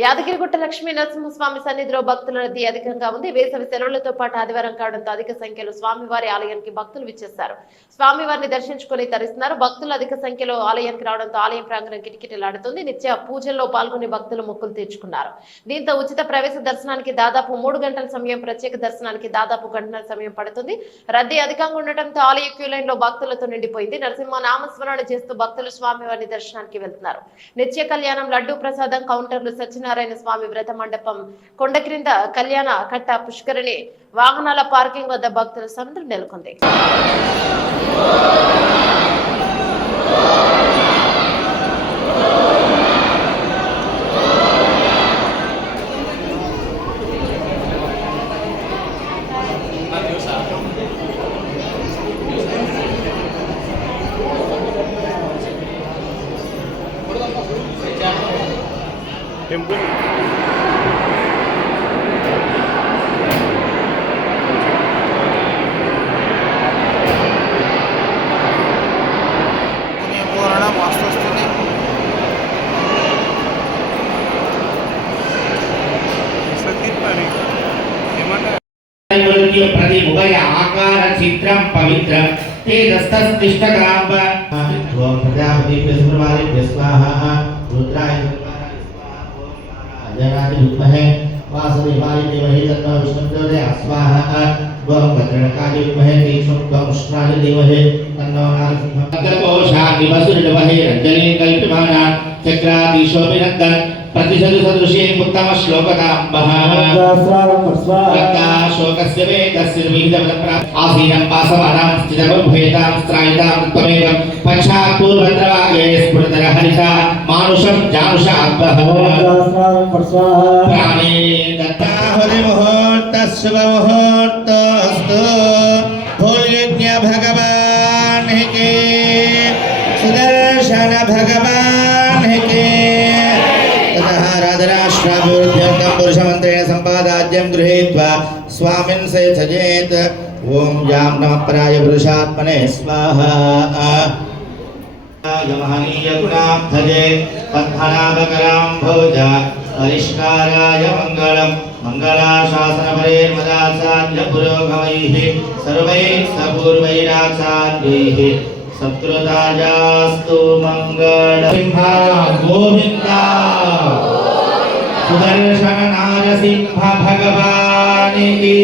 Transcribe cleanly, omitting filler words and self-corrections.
యాదగిరిగుట్ట లక్ష్మీ నరసింహస్వామి సన్నిధిలో భక్తుల రద్దీ అధికంగా ఉంది. వేసవి సెలవులతో పాటు ఆదివారం కావడంతో అధిక సంఖ్యలో స్వామివారి ఆలయానికి భక్తులు విచ్చేశారు. స్వామివారిని దర్శించుకుని తరిస్తున్నారు. భక్తులు అధిక సంఖ్యలో ఆలయానికి రావడంతో ఆలయం ప్రాంగణం కిటకిటలాడుతుంది. నిత్య పూజల్లో పాల్గొని భక్తులు మొక్కులు తీర్చుకున్నారు. దీంతో ఉచిత ప్రవేశ దర్శనానికి దాదాపు 3 గంటల సమయం, ప్రత్యేక దర్శనానికి దాదాపు గంటన్నర సమయం పడుతుంది. రద్దీ అధికంగా ఉండటంతో ఆలయ క్యూ లైన్ లో భక్తులతో నిండిపోయింది. నరసింహ నామస్మరణ చేస్తూ భక్తులు స్వామివారిని దర్శనానికి వెళ్తున్నారు. నిత్య కళ్యాణం, లడ్డూ ప్రసాదం కౌంటర్లు, సత్యనారాయణ స్వామి వ్రత మండపం, కొండ క్రింద కళ్యాణ కట్ట, పుష్కరిణి, వాహనాల పార్కింగ్ వద్ద భక్తుల సందడి నెలకొంది. प्रतिमुखय आकार चित्रं पवित्रं तेजस्तस्तिष्ठकाम्ब ओम प्रजापतिभ्यः सुप्रभातेभ्यः स्वाहा रुद्राय अजनाय विद्महे वासुदेवाय धीमहि तन्नो विष्णुः प्रचोदयात् स्वाहा ओम भद्रकाय विद्महे तीक्ष्णोष्णाय धीमहि तन्नो नरसिंहः भद्रकोशानि वसुर्वहे रञ्जनी कल्पमाना चक्राधीशोऽभिनन्दन् प्रतिशतसदृशे उत्तम श्लोकताम्बः शोकस्य वेदस्य विहितवत् आसीनं पासमानां स्थितमुभेतां स्त्रायितां त्वमेवं पश्चात् पूर्वद्रवागे स्फुरतर हरिता मानुषं जानुषात्मः प्राणे दत्ताहुति मुहूर्तः शुभमुहूर्तोऽस्तु भूल्यज्ञ भगवान् के सुदर्शन भगवान् के राधराष्ट्राभिवृद्ध्यर्थं पुरुषमन्त्रेण सम्पादाज्यं गृहीत्वा स्वामिन् सजेत ओम जां नमः पराय पुरुषात्मने स्वाहा महनीय गुणाब्धजे पद्मनाभकरां भोजा परिष्काराय मङ्गलं मङ्गलाशासनपरेर्मदाचार्य पुरोगमैः सर्वैः सपूर्वैराचार्यैः सत्कृतायास्तु मंगलम गोविंदा सुदर्शन नारसिंह भगवान की